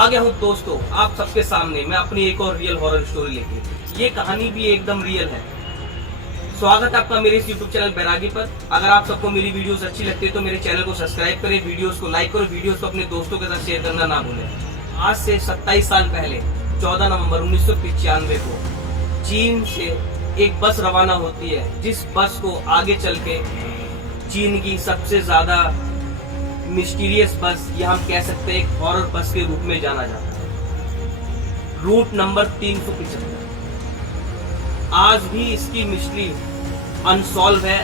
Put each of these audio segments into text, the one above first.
आ गया हूँ दोस्तों आप सबके सामने मैं अपनी एक और रियल हॉरर स्टोरी लेके। ये कहानी भी एकदम रियल है। स्वागत है आपका मेरे इस YouTube चैनल बैरागी पर। अगर आप सबको मेरी वीडियोस अच्छी लगती है तो मेरे चैनल को सब्सक्राइब करें, वीडियोस को लाइक करो, वीडियोस को अपने दोस्तों के साथ शेयर करना ना भूलें। आज से 27 साल पहले 14 नवंबर 1995 को चीन से एक बस रवाना होती है, जिस बस को आगे चल के चीन की सबसे ज्यादा मिस्टीरियस बस या हम कह सकते हैं एक हॉरर बस के रूप में जाना जाता है। Route number 375। आज भी इसकी मिस्ट्री अनसॉल्व है।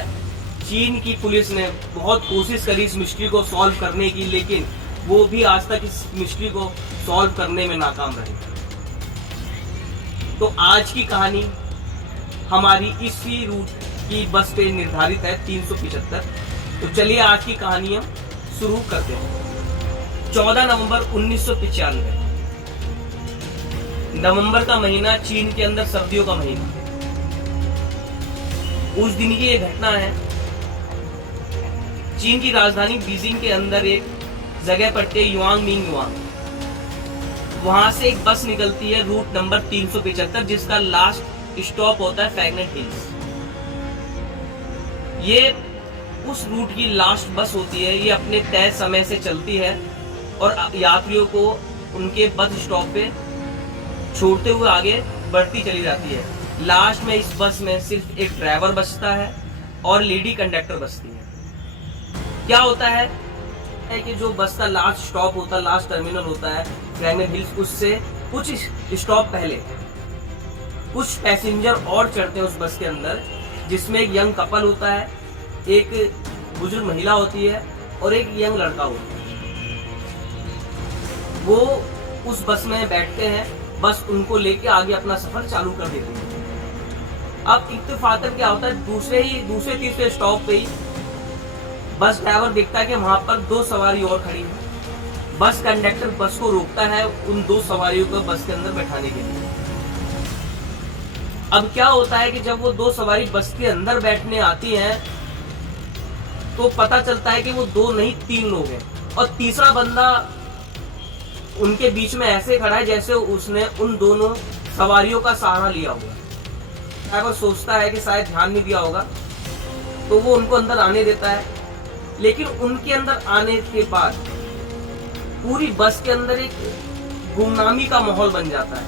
चीन की पुलिस ने बहुत कोशिश करी इस मिस्ट्री को सॉल्व करने की, लेकिन वो भी आज तक इस मिस्ट्री को सॉल्व करने में नाकाम रहे। तो आज की कहानी हमारी इसी रूट की बस पे निर्धारित है 375। तो चलिए आज की कहानी हम शुरू करते हैं। 14 नवंबर 1995। नवंबर का महीना चीन के अंदर सर्दियों का महीना। उस दिन की ये घटना है। चीन की राजधानी बीजिंग के अंदर एक जगह पड़ती है युआंगमिंग। वहां से एक बस निकलती है रूट नंबर 375, जिसका लास्ट स्टॉप होता है फैगनेट हिल्स। ये उस रूट की लास्ट बस होती है। ये अपने तय समय से चलती है और यात्रियों को उनके बस स्टॉप पे छोड़ते हुए आगे बढ़ती चली जाती है। लास्ट में इस बस में सिर्फ एक ड्राइवर बचता है और लेडी कंडक्टर बचती है। क्या होता है कि जो बस का लास्ट स्टॉप होता है, लास्ट टर्मिनल होता है फैगनेट हिल्स, उससे कुछ स्टॉप पहले कुछ पैसेंजर और चढ़ते हैं उस बस के अंदर, जिसमें एक यंग कपल होता है, एक बुजुर्ग महिला होती है और एक यंग लड़का होता है। वो उस बस में बैठते हैं, बस उनको लेके आगे अपना सफर चालू कर देती है। अब इत्तेफाकन क्या होता है, दूसरे तीसरे स्टॉप पे ही बस ड्राइवर देखता है कि वहां पर 2 सवारी और खड़ी है। बस कंडक्टर बस को रोकता है उन 2 सवारियों को बस के अंदर बैठाने के लिए। अब क्या होता है कि जब वो 2 सवारी बस के अंदर बैठने आती हैं तो पता चलता है कि वो 2 नहीं 3 लोग हैं और तीसरा बंदा उनके बीच में ऐसे खड़ा है जैसे उसने उन दोनों सवारियों का सहारा लिया हुआ है। ड्राइवर सोचता है कि शायद ध्यान नहीं दिया होगा, तो वो उनको अंदर आने देता है। लेकिन उनके अंदर आने के बाद पूरी बस के अंदर एक गुमनामी का माहौल बन जाता है।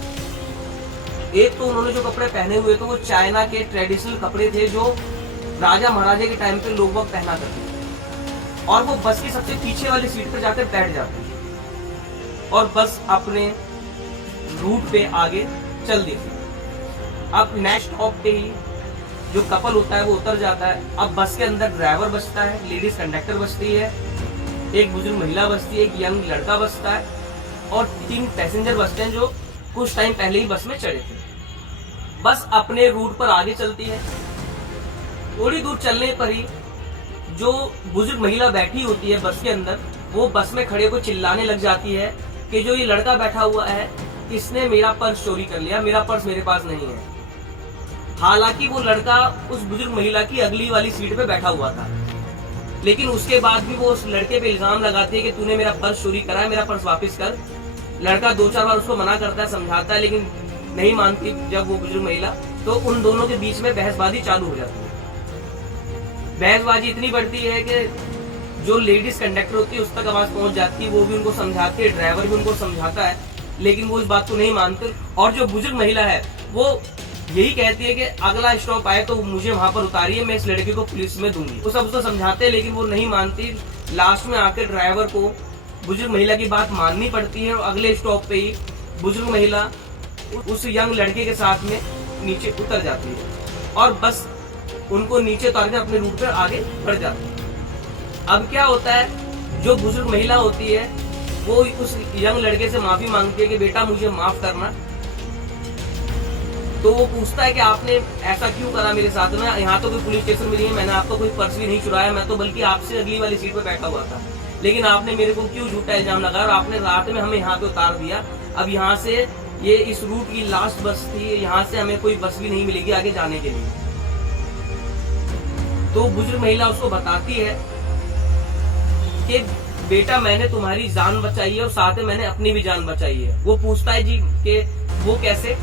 एक तो उन्होंने जो कपड़े पहने हुए थे वो चाइना के ट्रेडिशनल कपड़े थे जो राजा महाराजा के टाइम पे लोग वक्त पहना करते थे, और वो बस की सबसे पीछे वाली सीट पर जाकर बैठ जाते हैं और बस अपने रूट पे आगे चल देती है। अब नेक्स्ट स्टॉप पे ही जो कपल होता है वो उतर जाता है। अब बस के अंदर ड्राइवर बचता है, लेडीज कंडक्टर बचती है, एक बुजुर्ग महिला बचती है, एक यंग लड़का बचता है और 3 पैसेंजर बचते हैं जो कुछ टाइम पहले ही बस में चढ़े थे। बस अपने रूट पर आगे चलती है। थोड़ी दूर चलने पर ही जो बुजुर्ग महिला बैठी होती है बस के अंदर, वो बस में खड़े को चिल्लाने लग जाती है कि जो ये लड़का बैठा हुआ है इसने मेरा पर्स चोरी कर लिया, मेरा पर्स मेरे पास नहीं है। हालांकि वो लड़का उस बुजुर्ग महिला की अगली वाली सीट पे बैठा हुआ था, लेकिन उसके बाद भी वो उस लड़के पे इल्जाम लगाती है कि तूने मेरा पर्स चोरी करा है, मेरा पर्स वापस कर। लड़का 2-4 बार उसको मना करता है, समझाता है, लेकिन नहीं मानती जब वो बुजुर्ग महिला। तो उन दोनों के बीच में बहसबाजी चालू हो जाती है। बहसबाजी इतनी बढ़ती है कि जो लेडीज कंडक्टर होती है उस तक आवाज पहुंच जाती है, वो भी उनको समझाती है, ड्राइवर भी उनको समझाता है, लेकिन वो इस बात को नहीं मानते। और जो बुजुर्ग महिला है वो यही कहती है कि अगला स्टॉप आए तो मुझे वहां पर उतारिए, मैं इस लड़के को पुलिस में दूंगी। वो सब उसको समझाते हैं लेकिन वो नहीं मानती। लास्ट में आकर ड्राइवर को बुजुर्ग महिला की बात माननी पड़ती है और अगले स्टॉप पे ही बुजुर्ग महिला उस यंग लड़के के साथ में नीचे उतर जाती है और बस उनको नीचे उतार के अपने रूट पर आगे बढ़ जाती है। अब क्या होता है, जो बुजुर्ग महिला होती है वो उस यंग लड़के से माफी मांगती है कि बेटा मुझे माफ करना। तो वो पूछता है कि आपने ऐसा क्यों करा मेरे साथ में, यहाँ तो कोई पुलिस स्टेशन में नहीं है, मैंने आपको कोई पर्स भी नहीं चुराया, मैं तो बल्कि आपसे अगली वाली सीट पर बैठा हुआ था, लेकिन आपने मेरे को क्यों झूठा इल्जाम लगाया और आपने रात में हमें यहाँ पे उतार दिया। अब यहाँ से ये इस रूट की लास्ट बस थी, यहाँ से हमें कोई बस भी नहीं मिलेगी आगे जाने के लिए। तो बुजुर्ग महिला उसको बताती है कि बेटा मैंने तुम्हारी जान बचाई है और साथ में मैंने अपनी भी जान बचाई है। वो पूछता है जी कि वो कैसे?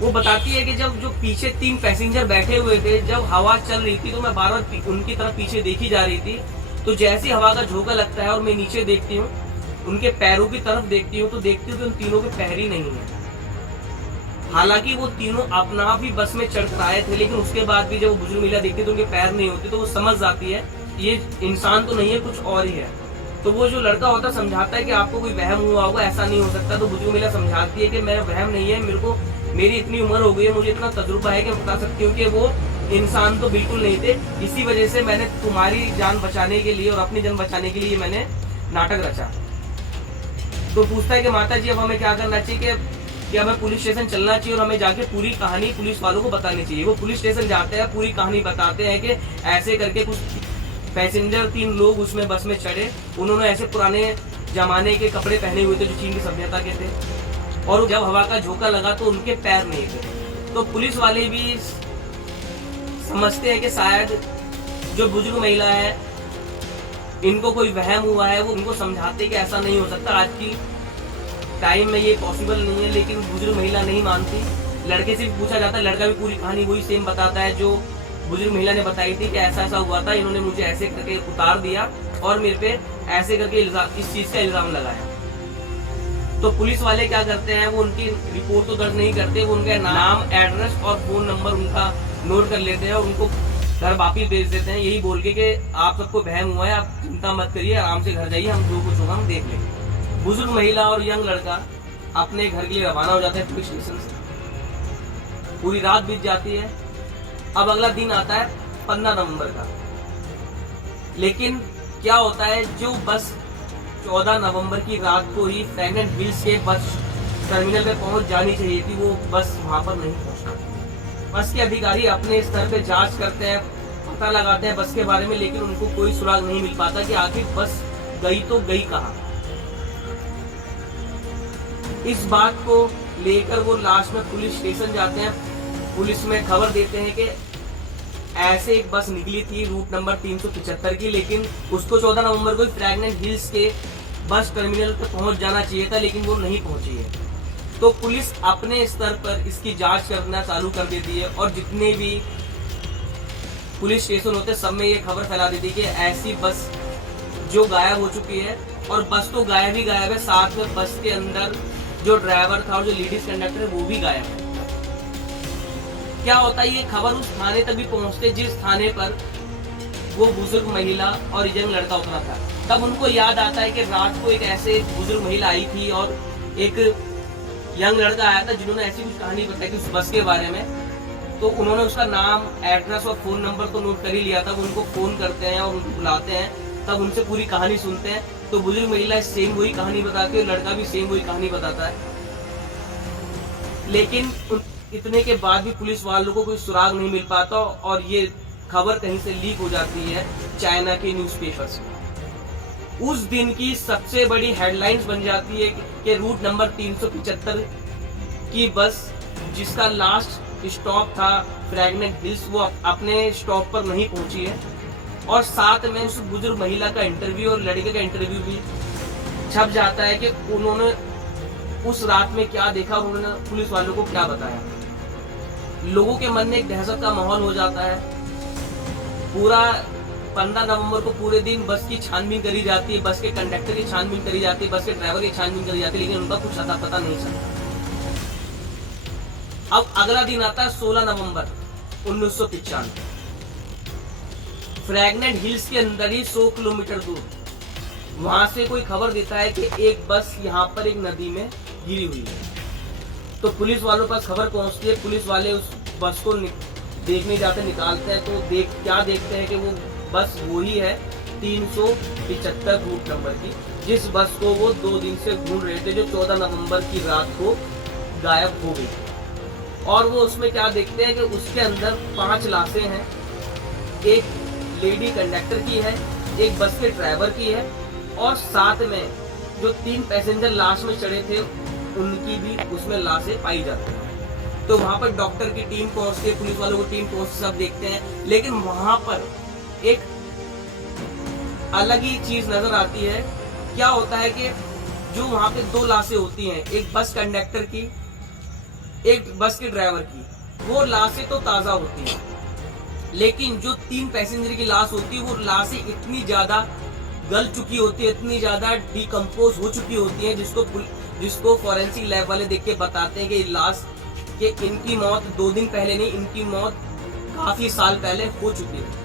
वो बताती है कि जब जो पीछे 3 पैसेंजर बैठे हुए थे, जब हवा चल रही थी तो मैं बार बार उनकी तरफ पीछे देखी जा रही थी, तो जैसी हवा का झोंका लगता है और मैं नीचे देखती हूँ, उनके पैरों की तरफ देखती हूँ, तो देखती हूँ कि उन तीनों के पैर ही नहीं है। हालांकि वो तीनों अपना आप ही बस में चढ़कर आए थे, लेकिन उसके बाद भी जब वो बुजुर्ग महिला देखती है तो उनके पैर नहीं होते, तो वो समझ जाती है ये इंसान तो नहीं है, कुछ और ही है। तो वो जो लड़का होता समझाता है कि आपको कोई वहम हुआ होगा, ऐसा नहीं हो सकता। तो बुजुर्ग महिला समझाती है कि मेरा वहम नहीं है, मेरी इतनी उम्र हो गई है, मुझे इतना तजुर्बा है कि बता सकती हूँ कि वो इंसान तो बिल्कुल नहीं थे। इसी वजह से मैंने तुम्हारी जान बचाने के लिए और अपनी जान बचाने के लिए मैंने नाटक रचा। तो पूछता है कि माता जी अब हमें क्या करना चाहिए, कि हमें पुलिस स्टेशन चलना चाहिए और हमें जाके पूरी कहानी पुलिस वालों को बतानी चाहिए। वो पुलिस स्टेशन जाते हैं, पूरी कहानी बताते हैं कि ऐसे करके कुछ पैसेंजर 3 लोग उसमें बस में चढ़े, उन्होंने ऐसे पुराने जमाने के कपड़े पहने हुए थे जो चीन की सभ्यता के थे, और जब हवा का झोंका लगा तो उनके पैर नहीं थे। तो पुलिस वाले भी समझते हैं कि शायद जो बुजुर्ग महिला है इनको कोई वहम हुआ है। वो उनको समझाते हैं कि ऐसा नहीं हो सकता, आज की टाइम में ये पॉसिबल नहीं है, लेकिन बुजुर्ग महिला नहीं मानती। लड़के से भी पूछा जाता है, लड़का भी पूरी कहानी वही सेम बताता है जो बुजुर्ग महिला ने बताई थी कि ऐसा ऐसा हुआ था, इन्होंने मुझे ऐसे करके उतार दिया और मेरे पे ऐसे करके इस चीज का इल्जाम लगाया। तो पुलिस वाले क्या करते हैं, वो उनकी रिपोर्ट तो दर्ज नहीं करते, वो उनका नाम, एड्रेस और फोन नंबर उनका नोट कर लेते हैं और उनको घर वापिस भेज देते हैं, यही बोल के कि आप सबको वहम हुआ है, आप चिंता मत करिए, आराम से घर जाइए, हम जो कुछ होगा हम देख लेंगे। बुजुर्ग महिला और यंग लड़का अपने घर के लिए रवाना हो जाते हैं पुलिस स्टेशन से। पूरी रात बीत जाती है। अब अगला दिन आता है 15 नवंबर का। लेकिन क्या होता है, जो बस 14 नवंबर की रात को ही फ्रैगनेंट हिल्स के बस टर्मिनल पे पहुंच जानी चाहिए थी, वो बस वहां पर नहीं पहुंचा। बस के अधिकारी अपने स्तर पे जांच करते हैं, पता लगाते हैं बस के बारे में, लेकिन उनको कोई सुराग नहीं मिल पाता कि आखिर बस गई तो गई कहाँ। इस बात को लेकर वो लास्ट में पुलिस स्टेशन जाते हैं, पुलिस में खबर देते हैं कि ऐसे एक बस निकली थी रूट नंबर 375 की, लेकिन उसको 14 नवंबर को फ्रैगनेंट हिल्स के बस टर्मिनल पर पहुंच जाना चाहिए था, लेकिन वो नहीं पहुंची है। तो पुलिस अपने स्तर पर इसकी जांच करना चालू कर देती है और जितने भी पुलिस स्टेशन होते सब में ये खबर फैला देती है कि ऐसी बस जो गायब हो चुकी है, और बस तो गायब ही गायब है, साथ में बस के अंदर जो ड्राइवर था और जो लेडीज कंडक्टर है वो भी गायब है। क्या होता है, ये खबर उस थाने तक भी पहुंचते जिस थाने पर वो बुजुर्ग महिला और यंग लड़का उतरा था। तब उनको याद आता है कि रात को एक ऐसे बुजुर्ग महिला आई थी और एक यंग लड़का आया था जिन्होंने ऐसी कुछ कहानी बताई थी उस बस के बारे में। तो उन्होंने उसका नाम, एड्रेस और फोन नंबर तो नोट कर ही लिया था। वो उनको फोन करते हैं और उनको बुलाते हैं, तब उनसे पूरी कहानी सुनते हैं। तो बुजुर्ग महिला सेम वही कहानी बताती है और लड़का भी सेम वही कहानी बताता है। लेकिन इतने के बाद भी पुलिस वालों को कोई सुराग नहीं मिल पाता और ये खबर कहीं से लीक हो जाती है चाइना के न्यूज़पेपर्स में। उस दिन की सबसे बड़ी हेडलाइंस बन जाती है कि रूट नंबर 375 की बस जिसका लास्ट स्टॉप था फ्रैगनेंट हिल्स, वो अपने स्टॉप पर नहीं पहुंची है। और साथ में उस बुजुर्ग महिला का इंटरव्यू और लड़के का इंटरव्यू भी छप जाता है कि उन्होंने उस रात में क्या देखा, उन्होंने पुलिस वालों को क्या बताया। लोगों के मन में एक दहशत का माहौल हो जाता है। पूरा 15 नवंबर को पूरे दिन बस की छानबीन करी जाती है, बस के कंडक्टर की छानबीन करी जाती है, बस के ड्राइवर की छानबीन करी जाती है, लेकिन उनका कुछ अता पता नहीं चलता। अब अगला दिन आता है 16 नवंबर 1995। फ्रैगनेंट हिल्स के अंदर ही 100 किलोमीटर दूर वहां से कोई खबर देता है कि एक बस यहाँ पर एक नदी में गिरी हुई है। तो पुलिस वालों पास खबर पहुंचती है, पुलिस वाले उस बस को देखने जाते, निकालते हैं तो क्या देखते हैं कि वो बस वही है 375 रूट नंबर की, जिस बस को वो 2 दिन से ढूंढ रहे थे, जो 14 नवंबर की रात को गायब हो गई। और वो उसमें क्या देखते हैं कि उसके अंदर 5 लाशें हैं, एक लेडी कंडक्टर की है, एक बस के ड्राइवर की है, और साथ में जो 3 पैसेंजर लाश में चढ़े थे उनकी भी उसमें लाशें पाई जाती हैं। तो वहां पर डॉक्टर की टीम पहुंचती है, पुलिस वालों की टीम पहुंचती, सब देखते हैं। लेकिन वहां पर एक अलग ही चीज नजर आती है। क्या होता है कि जो वहां पे दो लाशें होती हैं, एक बस कंडक्टर की, एक बस के ड्राइवर की, वो लाशें तो ताजा होती हैं, लेकिन जो 3 पैसेंजर की लाश होती है वो लाशें इतनी ज्यादा गल चुकी होती है, इतनी ज्यादा डिकम्पोज हो चुकी होती है, जिसको फॉरेंसिक लैब वाले देख के बताते हैं कि लाश कि इनकी मौत 2 दिन पहले नहीं, इनकी मौत काफी साल पहले हो चुकी है।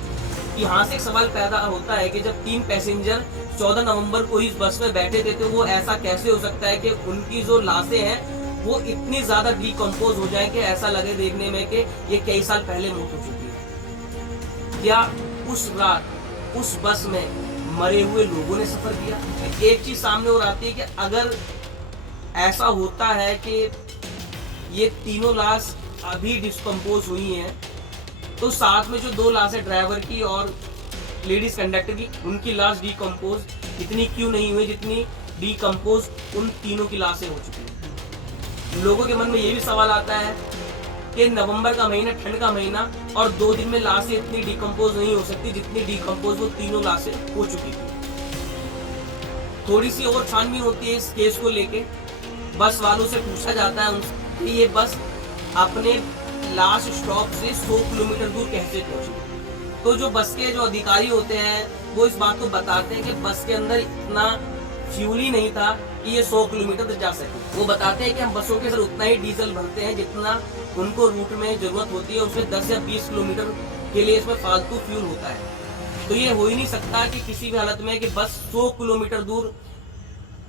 यहाँ से एक सवाल पैदा होता है कि जब 3 पैसेंजर 14 नवंबर को इस बस में बैठे थे तो वो ऐसा कैसे हो सकता है कि उनकी जो लाशें हैं वो इतनी ज्यादा डिकम्पोज हो जाए कि ऐसा लगे देखने में कि ये कई साल पहले मौत हो चुकी है। क्या उस रात उस बस में मरे हुए लोगों ने सफर किया? एक चीज सामने और आती है कि अगर ऐसा होता है कि ये तीनों लाश अभी डिस्कम्पोज हुई हैं, तो साथ में जो 2 लाशें ड्राइवर की और लेडीज कंडक्टर की, उनकी लाश डिकम्पोज इतनी क्यों नहीं हुई जितनी डिकम्पोज उन तीनों की लाशें हो चुकी हैं। लोगों के मन में ये भी सवाल आता है कि नवंबर का महीना, ठंड का महीना, और 2 दिन में लाशें इतनी डिकम्पोज नहीं हो सकती जितनी डिकम्पोज वो तीनों लाशें हो चुकी थी। थोड़ी सी और छानबीन होती है इस केस को लेके। बस वालों से पूछा जाता है उनसे कि ये बस अपने लास्ट स्टॉप से 100 किलोमीटर दूर कैसे पहुंची। तो जो बस के जो अधिकारी होते हैं वो इस बात को बताते हैं कि बस के अंदर इतना फ्यूल ही नहीं था कि ये 100 किलोमीटर तक जा सके। वो बताते हैं कि हम बसों के अंदर उतना ही डीजल भरते हैं जितना उनको रूट में जरूरत होती है, उसमें 10 या 20 किलोमीटर के लिए इसमें फालतू फ्यूल होता है। तो ये हो ही नहीं सकता कि किसी भी हालत में कि बस 100 किलोमीटर दूर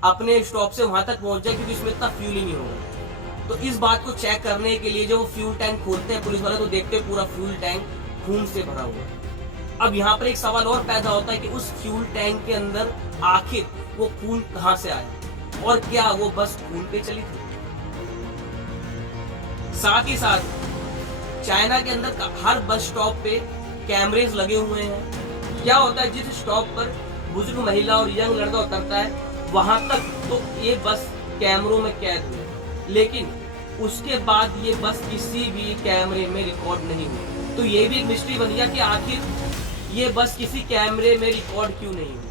अपने स्टॉप से वहां तक पहुंच जाए, क्योंकि इसमें इतना फ्यूल ही नहीं होगा। तो इस बात को चेक करने के लिए जब वो फ्यूल टैंक खोलते हैं पुलिस वाले, तो देखते हैं पूरा फ्यूल टैंक खून से भरा हुआ। अब यहाँ पर एक सवाल और पैदा होता है कि उस फ्यूल टैंक के अंदर आखिर वो खून कहाँ से आया और क्या वो बस खून पे चली थी। साथ ही साथ चाइना के अंदर हर बस स्टॉप पे कैमरेज लगे हुए हैं। क्या होता है, जिस स्टॉप पर बुजुर्ग महिला और यंग लड़का उतरता है वहां तक तो ये बस कैमरों में कैद हुई, लेकिन उसके बाद ये बस किसी भी कैमरे में रिकॉर्ड नहीं हुई। तो ये भी एक मिस्ट्री बन गया कि आखिर ये बस किसी कैमरे में रिकॉर्ड क्यों नहीं हुई।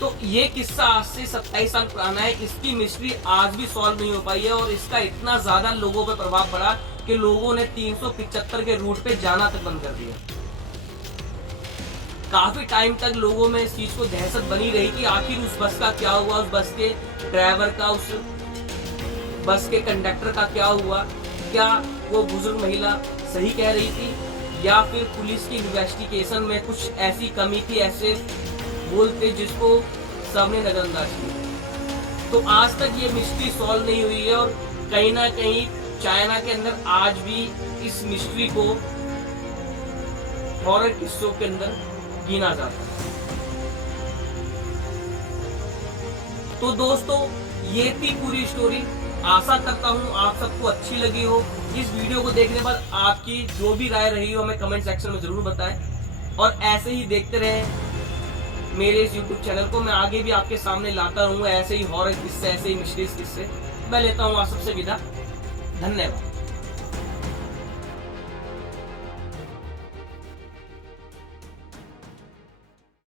तो ये किस्सा आज से 27 साल पुराना है, इसकी मिस्ट्री आज भी सॉल्व नहीं हो पाई है, और इसका इतना ज्यादा लोगों पर प्रभाव पड़ा कि लोगों ने 375 के रूट पे जाना तक बंद कर दिया। काफी टाइम तक लोगों में इस चीज को दहशत बनी रही कि आखिर उस बस का क्या हुआ, उस बस के ड्राइवर का, उस बस के कंडक्टर का क्या हुआ। क्या वो बुजुर्ग महिला सही कह रही थी या फिर पुलिस की इन्वेस्टिगेशन में कुछ ऐसी कमी थी, ऐसे बोलते जिसको सबने नजरअंदाज किया। तो आज तक ये मिस्ट्री सॉल्व नहीं हुई है, और कहीं ना कहीं चाइना के अंदर आज भी इस मिस्ट्री को हॉरर किस्सों के अंदर गिना जाता है। तो दोस्तों, ये थी पूरी स्टोरी। आशा करता हूँ आप सबको अच्छी लगी हो। इस वीडियो को देखने के बाद आपकी जो भी राय रही हो हमें कमेंट सेक्शन में जरूर बताएं, और ऐसे ही देखते रहें मेरे इस YouTube चैनल को। मैं आगे भी आपके सामने लाता रहूंगा ऐसे ही हॉरर किस्से, ऐसे ही मिस्ट्रीज किस्से। मैं लेता हूँ आप सबसे विदा। धन्यवाद।